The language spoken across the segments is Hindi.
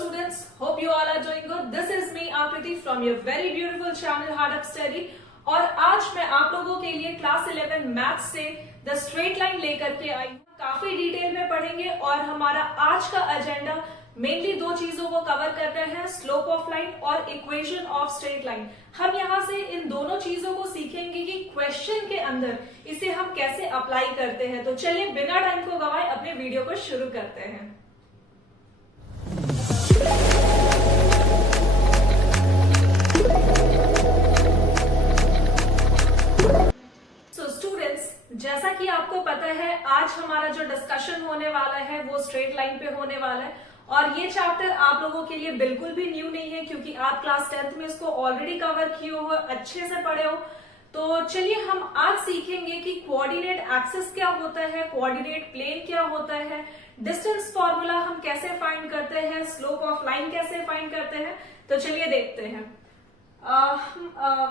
students, hope you all are doing good. This is me Akriti from your very beautiful channel Hard Up Study. और आज मैं आप लोगों के लिए क्लास 11 मैथ्स से द स्ट्रेट लाइन लेकर के आई हूँ। काफी डिटेल में पढ़ेंगे और हमारा आज का एजेंडा मेनली दो चीजों को कवर करना है, स्लोप ऑफ लाइन और इक्वेशन ऑफ स्ट्रेट लाइन। हम यहाँ से इन दोनों चीजों को सीखेंगे कि क्वेश्चन के अंदर इसे हम कैसे अप्लाई करते हैं। तो चलिए बिना टाइम को गवाए अपने वीडियो को शुरू करते हैं। जैसा कि आपको पता है आज हमारा जो डिस्कशन होने वाला है वो स्ट्रेट लाइन पे होने वाला है और ये चैप्टर आप लोगों के लिए बिल्कुल भी न्यू नहीं है क्योंकि आप क्लास 10th में इसको ऑलरेडी कवर किए हो, अच्छे से पढ़े हो। तो चलिए हम आज सीखेंगे कि कोऑर्डिनेट एक्सिस क्या होता है, कोऑर्डिनेट प्लेन क्या होता है, डिस्टेंस फॉर्मूला हम कैसे फाइंड करते हैं, स्लोप ऑफ लाइन कैसे फाइंड करते हैं। तो चलिए देखते हैं।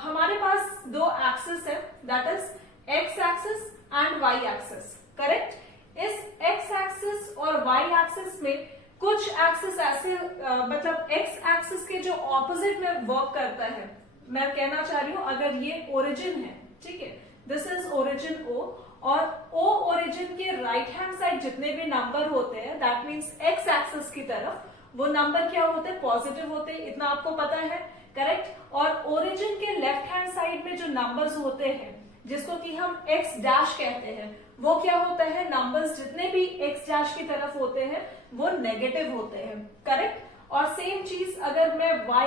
हमारे पास दो एक्सिस है, that is X axis and Y axis, correct. इस एक्स एक्सिस और वाई एक्सिस में कुछ एक्सिस ऐसे मतलब एक्स एक्सिस के जो ऑपोजिट में वर्क करता है। मैं कहना चाह रही हूं अगर ये ओरिजिन है, ठीक है, दिस इज ओरिजिन ओ और ओ ओरिजिन के राइट हैंड साइड जितने भी नंबर होते हैं दैट मीन्स एक्स एक्सिस की तरफ वो नंबर क्या होते हैं, पॉजिटिव होते हैं, इतना आपको पता है, करेक्ट। और ओरिजिन के लेफ्ट हैंड साइड में जो नंबर्स होते हैं जिसको कि हम x डैश कहते हैं वो क्या होता है, नंबर्स जितने भी x डैश की तरफ होते हैं वो नेगेटिव होते हैं, करेक्ट। और सेम चीज अगर मैं y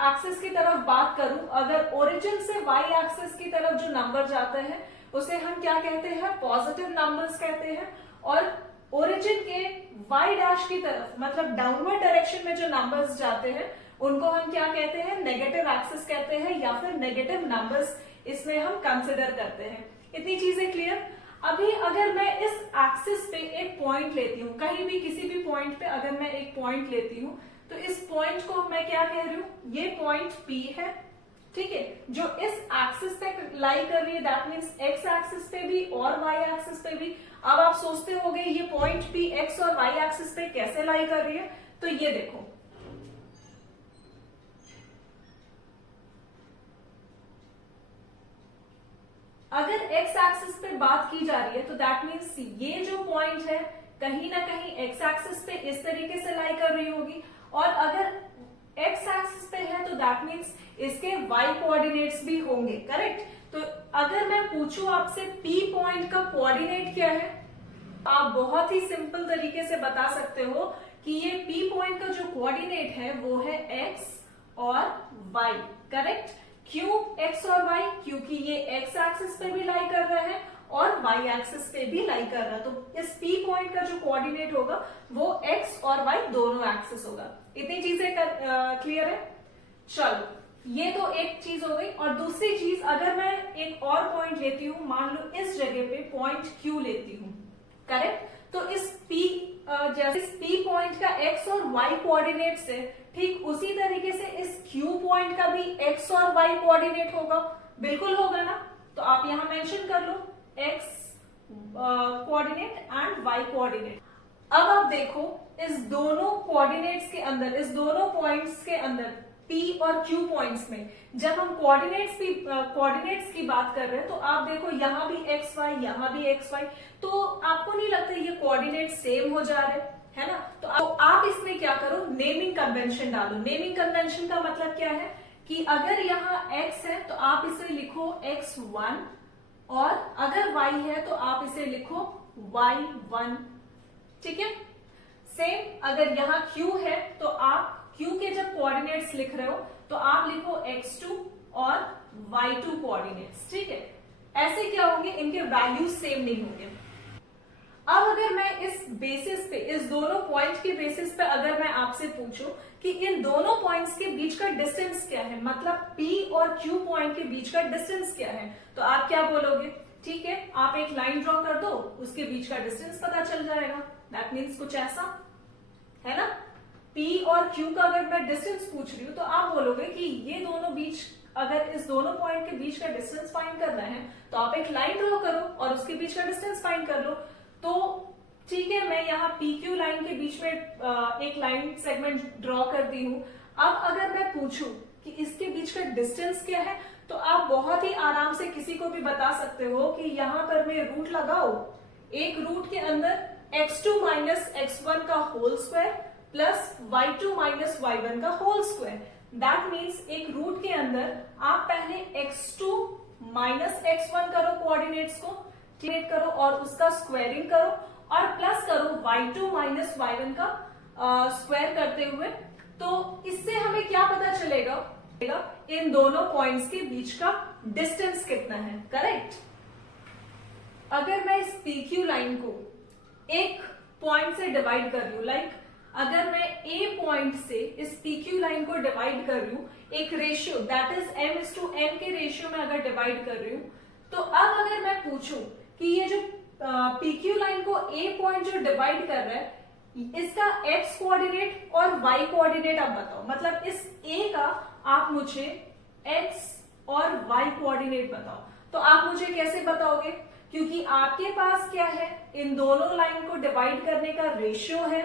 एक्सिस की तरफ बात करूं, अगर ओरिजिन से y एक्सिस की तरफ जो नंबर जाता है उसे हम क्या कहते हैं, पॉजिटिव नंबर्स कहते हैं। और ओरिजिन के y डैश की तरफ मतलब डाउनवर्ड डायरेक्शन में जो नंबर्स जाते हैं उनको हम क्या कहते हैं, नेगेटिव एक्सिस कहते हैं या फिर नेगेटिव नंबर्स इसमें हम कंसिडर करते हैं। इतनी चीजें क्लियर। अभी अगर मैं इस एक्सिस पे एक पॉइंट लेती हूँ, कहीं भी किसी भी पॉइंट पे अगर मैं एक पॉइंट लेती हूँ तो इस पॉइंट को मैं क्या कह रही हूँ, ये पॉइंट P है, ठीक है, जो इस एक्सिस पे लाई कर रही है, दैट मीन्स एक्स एक्सिस पे भी और वाई एक्सिस पे भी। अब आप सोचते होंगे ये पॉइंट P एक्स और वाई एक्सिस पे कैसे लाई कर रही है, तो ये देखो अगर x एक्सिस पे बात की जा रही है तो दैट मीन्स ये जो पॉइंट है कहीं ना कहीं x एक्सिस पे इस तरीके से लाई कर रही होगी और अगर x एक्सिस पे है तो दैट मीन्स इसके y कोऑर्डिनेट्स भी होंगे, करेक्ट। तो अगर मैं पूछूं आपसे P पॉइंट का कोऑर्डिनेट क्या है, आप बहुत ही सिंपल तरीके से बता सकते हो कि ये P पॉइंट का जो कोऑर्डिनेट है वो है x और y, करेक्ट। क्यों x और y, क्योंकि ये x एक्सिस पे भी लाई कर रहा है और y एक्सिस पे भी लाई कर रहा है। तो इस P पॉइंट का जो कोऑर्डिनेट होगा वो x और y दोनों एक्सिस होगा। इतनी चीजें क्लियर है। चलो ये तो एक चीज हो गई। और दूसरी चीज अगर मैं एक और पॉइंट लेती हूं, मान लो इस जगह पे पॉइंट Q लेती हूं, करेक्ट। तो इस P जैसे इस P पॉइंट का x और y कोऑर्डिनेट से ठीक उसी तरीके से इस Q पॉइंट का भी x और y कोऑर्डिनेट होगा, बिल्कुल होगा ना। तो आप यहां मेंशन कर लो x coordinate and y coordinate. अब आप देखो इस दोनों कोऑर्डिनेट्स के अंदर, इस दोनों पॉइंट्स के अंदर P और Q पॉइंट्स में जब हम कोऑर्डिनेट्स की बात कर रहे हैं तो आप देखो यहाँ भी x y, यहाँ भी x y, तो आपको नहीं लगता ये कोऑर्डिनेट सेम हो जा रहे है ना। तो आप इसमें क्या करो, नेमिंग कन्वेंशन डालो। नेमिंग कन्वेंशन का मतलब क्या है कि अगर यहाँ x है तो आप इसे लिखो x1 और अगर y है तो आप इसे लिखो y1, ठीक है। सेम अगर यहाँ q है तो आप q के जब कोऑर्डिनेट्स लिख रहे हो तो आप लिखो x2 और y2 कोऑर्डिनेट्स, ठीक है। ऐसे क्या होंगे, इनके वैल्यूज सेम नहीं होंगे। अब अगर मैं इस बेसिस पे, इस दोनों पॉइंट के बेसिस पे अगर मैं आपसे पूछूं कि इन दोनों पॉइंट्स के बीच का डिस्टेंस क्या है, मतलब P और Q पॉइंट के बीच का डिस्टेंस क्या है, तो आप क्या बोलोगे, ठीक है, आप एक लाइन ड्रॉ कर दो, उसके बीच का डिस्टेंस पता चल जाएगा। दैट मीन्स कुछ ऐसा है ना। P और Q का अगर मैं डिस्टेंस पूछ रही हूं तो आप बोलोगे कि ये दोनों बीच, अगर इस दोनों पॉइंट के बीच का डिस्टेंस फाइंड करना है तो आप एक लाइन ड्रॉ करो और उसके बीच का डिस्टेंस फाइंड कर लो। तो ठीक है, मैं यहाँ PQ लाइन के बीच में एक लाइन सेगमेंट ड्रॉ करती हूँ। अब अगर मैं पूछूं कि इसके बीच का डिस्टेंस क्या है, तो आप बहुत ही आराम से किसी को भी बता सकते हो कि यहाँ पर मैं रूट लगाओ, एक रूट के अंदर x2 माइनस x1 का whole square plus y2 minus y1 का होल स्क्वायर। दैट मीन्स एक रूट के अंदर आप पहले x2 माइनस x1 करो, कोऑर्डिनेट्स को क्रिएट करो और उसका स्क्वायरिंग करो और प्लस करो y2 माइनस y1 का स्क्वायर करते हुए। तो इससे हमें क्या पता चलेगा, इन दोनों पॉइंट्स के बीच का डिस्टेंस कितना है। करेक्ट। अगर मैं इस PQ लाइन को एक पॉइंट से डिवाइड कर रही हूं, लाइक अगर मैं A पॉइंट से इस PQ लाइन को डिवाइड कर रही हूं एक रेशियो दैट इज m/n के रेशियो में अगर डिवाइड कर रही हूं, तो अब अगर मैं पूछूं कि ये जो PQ लाइन को A पॉइंट जो डिवाइड कर रहा है, इसका x कोऑर्डिनेट और y कोऑर्डिनेट आप बताओ। मतलब इस A का आप मुझे x और y कोऑर्डिनेट बताओ। तो आप मुझे कैसे बताओगे, क्योंकि आपके पास क्या है, इन दोनों लाइन को डिवाइड करने का रेशियो है,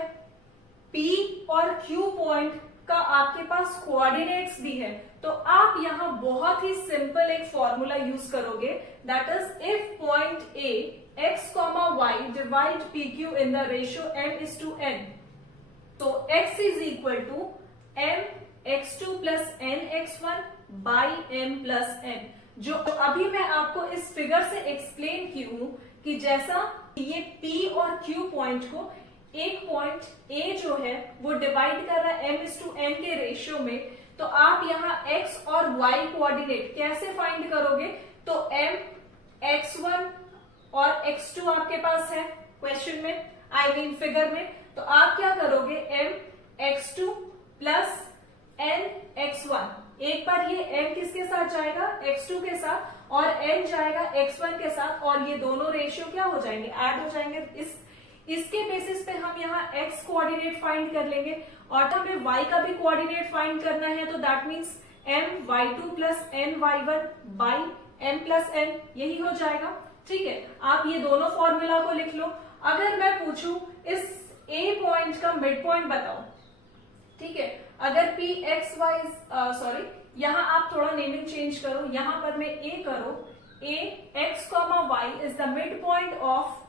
P और Q पॉइंट का आपके पास कोऑर्डिनेट्स भी है। तो आप यहां बहुत ही सिंपल एक फॉर्मूला यूज करोगे, that is if point A x, y divide PQ in the ratio m/n, तो x is equal to m x2 plus n x1 by m plus n, जो अभी मैं आपको इस फिगर से एक्सप्लेन की हूं कि जैसा ये P और Q पॉइंट को एक पॉइंट A जो है वो डिवाइड कर रहा है m/n के रेशियो में, तो आप यहाँ x और y कोऑर्डिनेट कैसे फाइंड करोगे। तो m x1 और x2 आपके पास है क्वेश्चन में, आई मीन फिगर में, तो आप क्या करोगे, m x2 plus n x1, एक बार ये m किसके साथ जाएगा, x2 के साथ, और n जाएगा x1 के साथ, और ये दोनों रेशियो क्या हो जाएंगे, ऐड हो जाएंगे। इसके बेसिस पे हम यहाँ x कोऑर्डिनेट फाइंड कर लेंगे और हमें y का भी कोऑर्डिनेट फाइंड करना है, तो that means m y2 plus n y1 by m plus n, यही हो जाएगा। ठीक है, आप ये दोनों फॉर्मूला को लिख लो। अगर मैं पूछूं इस A पॉइंट का मिड पॉइंट बताओ, ठीक है, अगर P x y सॉरी, यहाँ आप थोड़ा नेमिंग चेंज करो, यहाँ पर मैं A करो, A x, y is the mid point of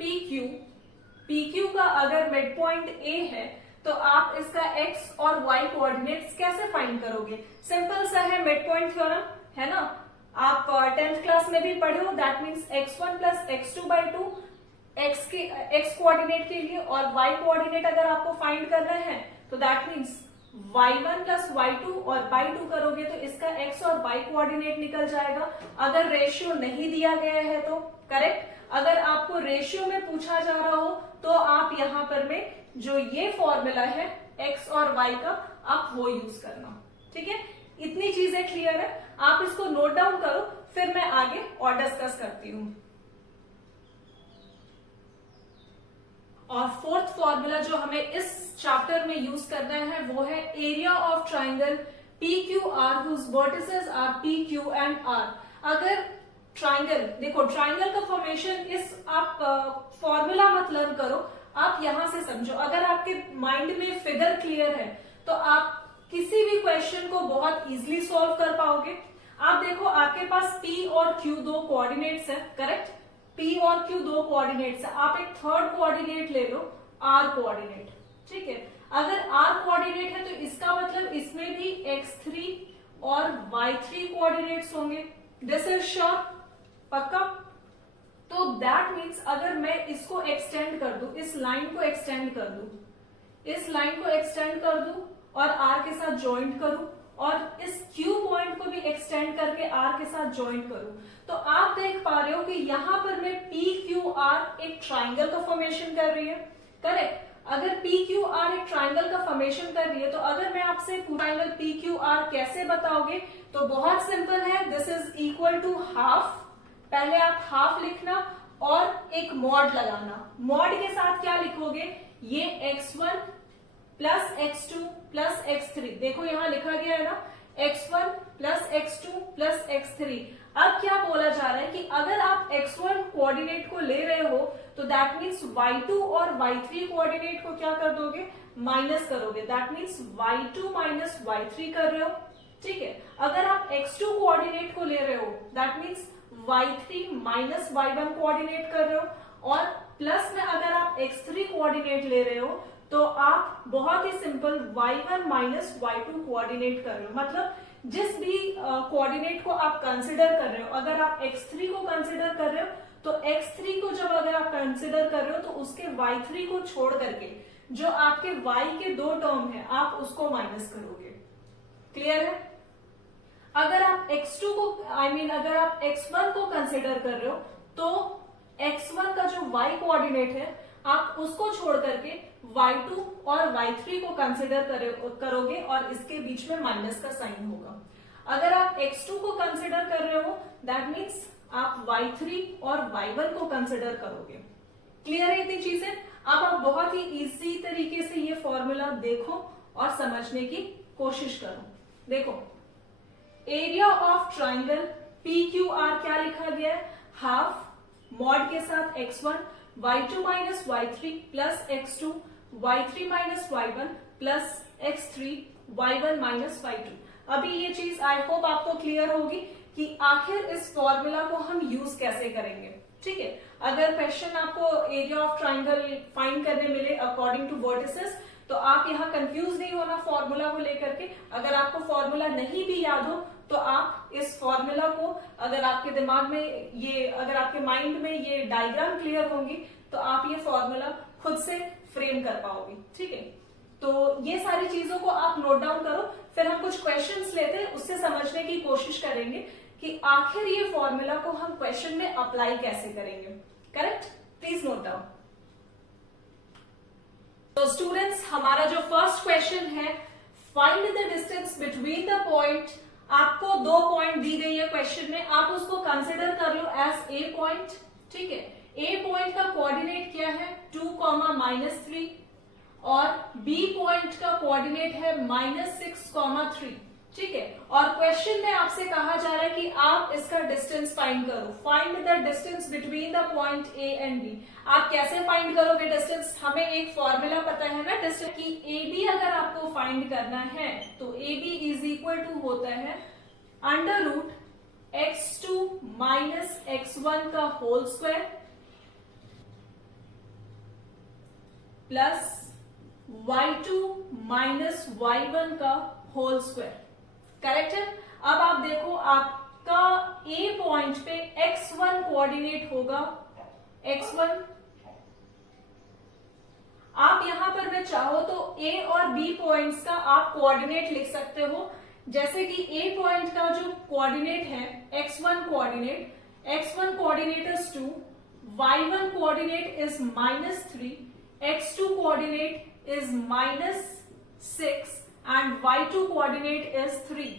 PQ। PQ का अगर मिड पॉइंट A है, तो आप इसका x और y कोऑर्डिनेट्स कैसे फाइंड करोगे, सिंपल सा है, मिड पॉइंट थ्योरम है ना, आप 10th क्लास में भी पढ़े हो। That means x1 plus x2 by 2 x coordinate के लिए, और y कोऑर्डिनेट अगर आपको फाइंड करना है तो that means y1 plus y2 और बाई 2 करोगे तो इसका x और y कोऑर्डिनेट निकल जाएगा। अगर रेशियो नहीं दिया गया है तो करेक्ट, अगर आपको रेशियो में पूछा जा रहा हो तो आप यहाँ पर में जो ये फॉर्मूला है x और y का, आप वो यूज करना। ठीक है, इतनी चीजें क्लियर है, आप इसको नोट डाउन करो, फिर मैं आगे और डिस्कस करती हूं। और फोर्थ फॉर्मूला जो हमें इस चैप्टर में यूज करना है वो है area of triangle PQR whose vertices are PQ and R। अगर ट्राइंगल, देखो ट्राइंगल का फॉर्मेशन इस आप फॉर्मूला मत लर्न करो, आप यहां से समझो। अगर आपके माइंड में फिगर क्लियर है तो आप किसी भी क्वेश्चन को बहुत इजीली सॉल्व कर पाओगे। आप देखो आपके पास P और Q दो कोऑर्डिनेट्स है, करेक्ट, P और Q दो कोऑर्डिनेट्स है, आप एक थर्ड कोऑर्डिनेट ले लो R कोऑर्डिनेट। ठीक है, अगर R कोऑर्डिनेट है तो इसका मतलब इसमें भी x3 और y3 कोऑर्डिनेट्स होंगे। दिस इज श्योर, पक्का। तो दैट मीन्स अगर मैं इसको एक्सटेंड कर दूं, इस लाइन को एक्सटेंड कर दूं, इस लाइन को एक्सटेंड कर दूं और R के साथ ज्वाइंट करूं, और इस Q पॉइंट को भी एक्सटेंड करके R के साथ ज्वाइंट करूं, तो आप देख पा रहे हो कि यहां पर मैं PQR एक ट्राइंगल का फॉर्मेशन कर रही है, करेक्ट। अगर PQR एक ट्राइंगल का फॉर्मेशन कर रही है तो अगर मैं आपसे ट्राइंगल PQR कैसे बताओगे, तो बहुत सिंपल है, this is equal to half. पहले आप हाफ लिखना और एक मॉड लगाना। मॉड के साथ क्या लिखोगे, ये x1 plus x2 plus x3, देखो यहां लिखा गया है ना, x1 plus x2 plus x3। अब क्या बोला जा रहा है कि अगर आप x1 कोऑर्डिनेट को ले रहे हो तो दैट मीन्स y2 और y3 कोऑर्डिनेट को क्या कर दोगे, माइनस करोगे। That means y2 minus y3 कर रहे हो, ठीक है। अगर आप x2 कोऑर्डिनेट को ले रहे हो that means y3 minus y1 coordinate कर रहे हो, और प्लस में अगर आप x3 कोऑर्डिनेट ले रहे हो तो आप बहुत ही simple y1 minus y2 coordinate कर रहे हो। मतलब जिस भी कोऑर्डिनेट को आप कंसिडर कर रहे हो, अगर आप x3 को कंसिडर कर रहे हो तो x3 को जब अगर आप कंसिडर कर रहे हो तो उसके y3 को छोड़ करके जो आपके y के दो टर्म है आप उसको माइनस करोगे। क्लियर है? अगर आप x2 को अगर आप x1 को कंसिडर कर रहे हो तो x1 का जो y कोऑर्डिनेट है आप उसको छोड़ करके y2 और y3 को कंसिडर करोगे और इसके बीच में माइनस का साइन होगा। अगर आप x2 को कंसिडर कर रहे हो दैट मीन्स आप y3 और y1 को कंसिडर करोगे। क्लियर है इतनी चीजें? अब आप बहुत ही इजी तरीके से ये फॉर्मूला देखो और समझने की कोशिश करो। देखो, एरिया ऑफ ट्राइंगल PQR क्या लिखा गया है, हाफ मॉड के साथ x1 y2 minus y3 plus x2 y3 minus y1 plus x3 y1 minus y2। अभी ये चीज आई होप आपको क्लियर होगी कि आखिर इस फॉर्मूला को हम यूज कैसे करेंगे। ठीक है, अगर क्वेश्चन आपको एरिया ऑफ ट्राइंगल फाइंड करने मिले अकॉर्डिंग टू वर्टिसेस तो आप यहाँ कंफ्यूज नहीं होना फॉर्मूला को लेकर के। अगर आपको फॉर्मूला नहीं भी याद हो तो आप इस फॉर्मूला को, अगर आपके दिमाग में ये, अगर आपके माइंड में ये डायग्राम क्लियर होंगी तो आप ये फॉर्मूला खुद से फ्रेम कर पाओगे। ठीक है, तो ये सारी चीजों को आप नोट डाउन करो, फिर हम कुछ क्वेश्चंस लेते हैं, उससे समझने की कोशिश करेंगे कि आखिर ये फॉर्मूला को हम क्वेश्चन में अप्लाई कैसे करेंगे। करेक्ट? Please note down. तो स्टूडेंट्स, हमारा जो फर्स्ट क्वेश्चन है, find the distance between the point. आपको दो पॉइंट दी गई है क्वेश्चन में, आप उसको कंसिडर कर लो एज ए पॉइंट। ठीक है, ए पॉइंट का कोऑर्डिनेट क्या है 2, -3 और बी पॉइंट का कोऑर्डिनेट है -6, 3। ठीक है, और क्वेश्चन में आपसे कहा जा रहा है कि आप इसका डिस्टेंस फाइंड करो। Find the distance between the point A and B. आप कैसे फाइंड करोगे डिस्टेंस? हमें एक फॉर्मूला पता है ना डिस्टेंस की, ए बी अगर आपको फाइंड करना है तो A B is equal to होता है √x2 माइनस x1 का whole square plus y2 minus y1 का होल स्क्वायर। करेक्ट है? अब आप देखो, आपका ए पॉइंट पे x1 कोऑर्डिनेट होगा, x1। आप यहां पर मैं चाहो तो ए और बी पॉइंट्स का आप कोऑर्डिनेट लिख सकते हो। जैसे कि ए पॉइंट का जो कोऑर्डिनेट है x1 coordinate is 2, y1 coordinate is -3, x2 coordinate is -6 and y2 coordinate is 3।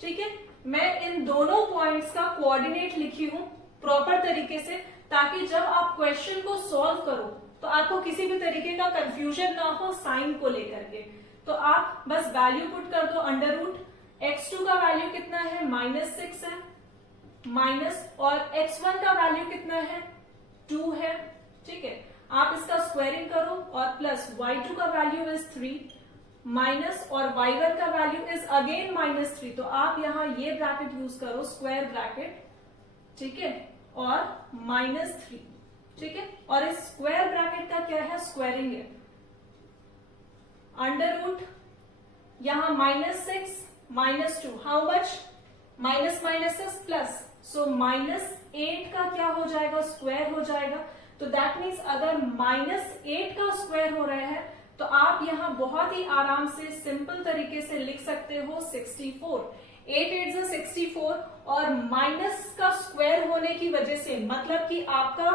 ठीक है, मैं इन दोनों पॉइंट्स का कोऑर्डिनेट लिखी हूं प्रॉपर तरीके से, ताकि जब आप क्वेश्चन को सॉल्व करो तो आपको किसी भी तरीके का कंफ्यूजन ना हो साइन को लेकर के। तो आप बस वैल्यू पुट कर दो, √x2 का वैल्यू कितना है -6 है, माइनस, और x1 का वैल्यू कितना है 2 है। ठीक है, आप इसका स्क्वायरिंग करो और प्लस y2 का वैल्यू इज 3 माइनस, और y1 का वैल्यू इज अगेन -3। तो आप यहां ये ब्रैकेट यूज करो, स्क्वायर ब्रैकेट। ठीक है, और -3। ठीक है, और इस स्क्वायर ब्रैकेट का क्या है, स्क्वायरिंग है। √ यहां -6 -2, how much, minus is plus, so -8 का क्या हो जाएगा, स्क्वायर हो जाएगा। तो दैट मीन्स अगर -8 का स्क्वायर हो रहा है तो आप यहां बहुत ही आराम से सिंपल तरीके से लिख सकते हो 64। 8 8 से 64, और माइनस का स्क्वायर होने की वजह से मतलब कि आपका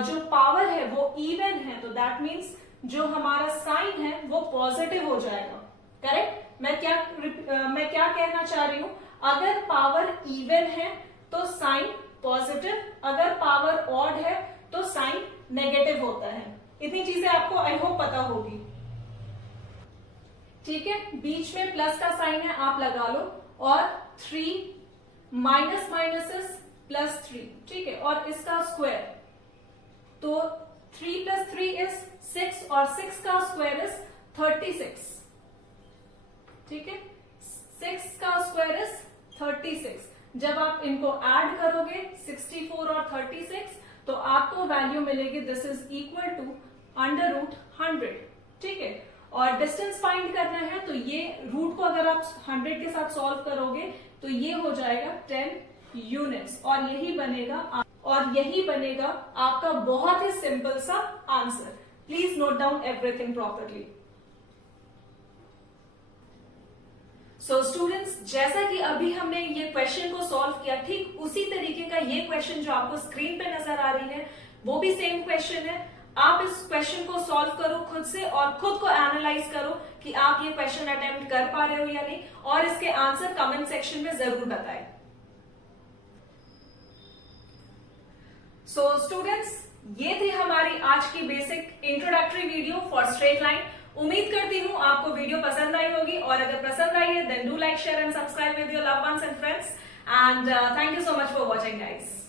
जो पावर है वो इवन है, तो दैट मीन्स जो हमारा साइन है वो पॉजिटिव हो जाएगा। करेक्ट? मैं क्या कहना चाह रही हूं, अगर पावर इवन है तो साइन पॉजिटिव, अगर पावर ऑड है तो साइन नेगेटिव होता है। इतनी चीजें आपको आई होप पता होगी। ठीक है, बीच में प्लस का साइन है, आप लगा लो, और 3 माइनस माइनस प्लस 3, ठीक है, और इसका स्क्वायर, तो 3 + 3 इज 6 और 6 का स्क्वायर इज 36, ठीक है, 6 का स्क्वायर इज 36। जब आप इनको ऐड करोगे 64 और 36, तो आपको वैल्यू मिलेगी, दिस इज इक्वल टू √100, ठीक है। और डिस्टेंस फाइंड करना है, तो ये रूट को अगर आप 100 के साथ सॉल्व करोगे तो ये हो जाएगा 10 यूनिट्स, और यही बनेगा आपका बहुत ही सिंपल सा answer. Please note down everything properly. So students, जैसा कि अभी हमने ये क्वेश्चन को सॉल्व किया, ठीक उसी तरीके का ये क्वेश्चन जो आपको स्क्रीन पे नजर आ रही है, वो भी सेम क्वेश्चन है। आप इस क्वेश्चन को सॉल्व करो खुद से, और खुद को एनालाइज करो कि आप ये क्वेश्चन अटेम्प्ट कर पा रहे हो या नहीं, और इसके आंसर कमेंट सेक्शन में जरूर बताएं। सो स्टूडेंट्स, ये थी हमारी आज की basic introductory video for straight line. उम्मीद करती हूँ आपको वीडियो पसंद आई होगी, और अगर पसंद आई है then do like, share and subscribe with your loved ones and friends, and thank you so much for watching guys.